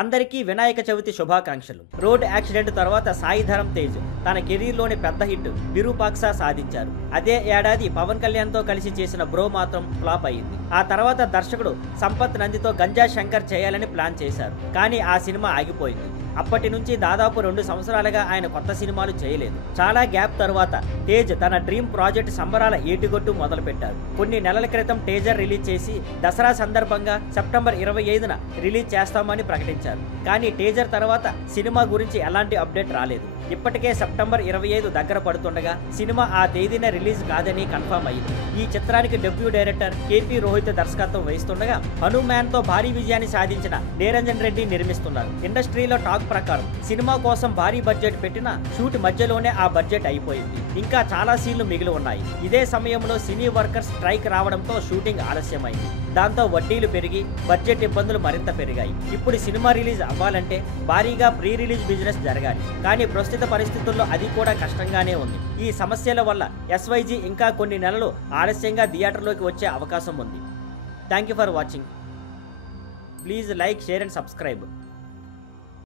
అందరికీ వినాయక చవితి శుభాకాంక్షలు. Road accident తర్వాత సాయి ధరమ్ తేజ్ తన కెరీర్లోని పెద్ద హిట్ విరూపాక్ష సాధించారు. అదే ఏడాది పవన్ కళ్యాణ్తో కలిసి చేసిన బ్రో మాత్రం ఫ్లాప్ అయింది. ఆ తర్వాత దర్శకుడు సంపత్ నందితో గంజా శంకర్ చేయాలని ప్లాన్ చేశారు. కానీ ఆ సినిమా ఆగిపోయింది. అప్పటి నుంచి దాదాపు 2 సంవత్సరాలుగా ఆయన కొత్త సినిమాలు చేయలేదు. చాలా గ్యాప్ తర్వాత తేజ్ తన డ్రీమ్ ప్రాజెక్ట్ సంబరాల ఏటిగొట్టు మొదలుపెట్టారు. కొన్ని నెలల క్రితం టీజర్ రిలీజ్ చేసి దసరా సందర్భంగా సెప్టెంబర్ 25న రిలీజ్ చేస్తామని ప్రకటించారు. కానీ టీజర్ తర్వాత సినిమా గురించి ఎలాంటి అప్డేట్ రాలేదు. ఇప్పటికే సెప్టెంబర్ 25 దగ్గర పడుతుండగా సినిమా ఆ తేదీన రిలీజ్ కాదని కన్ఫర్మ్ అయింది. ఈ చిత్రానికి డెబ్యూ డైరెక్టర్ కేపీ రోహిత్ దర్శకత్వం వహిస్తుండగా హనుమాన్ తో భారీ విజయాన్ని సాధించిన నిరంజన్ రెడ్డి నిర్మిస్తున్నారు. ఇండస్ట్రీలో టాక్ ప్రకారం సినిమా కోసం భారీ బడ్జెట్ పెట్టినా షూట్ మధ్యలోనే ఆ బడ్జెట్ అయిపోయింది. ఇంకా చాలా సీన్లు మిగిలి ఉన్నాయి. ఇదే సమయంలో సినీ వర్కర్స్ స్ట్రైక్ రావడంతో షూటింగ్ ఆలస్యమైంది. దాంతో వడ్డీలు పెరిగి బడ్జెట్ ఇబ్బందులు మరింత పెరిగాయి. ఇప్పుడు సినిమా రిలీజ్ అవ్వాలంటే భారీగా ప్రీ రిలీజ్ బిజినెస్ జరగాలి. కానీ ప్రస్తుత పరిస్థితుల్లో అది కూడా కష్టంగానే ఉంది. ఈ సమస్యల వల్ల SYG ఇంకా కొన్ని నెలలు ఆలస్యంగా థియేటర్లోకి వచ్చే అవకాశం ఉంది. Thank you for watching. Please like, share and subscribe.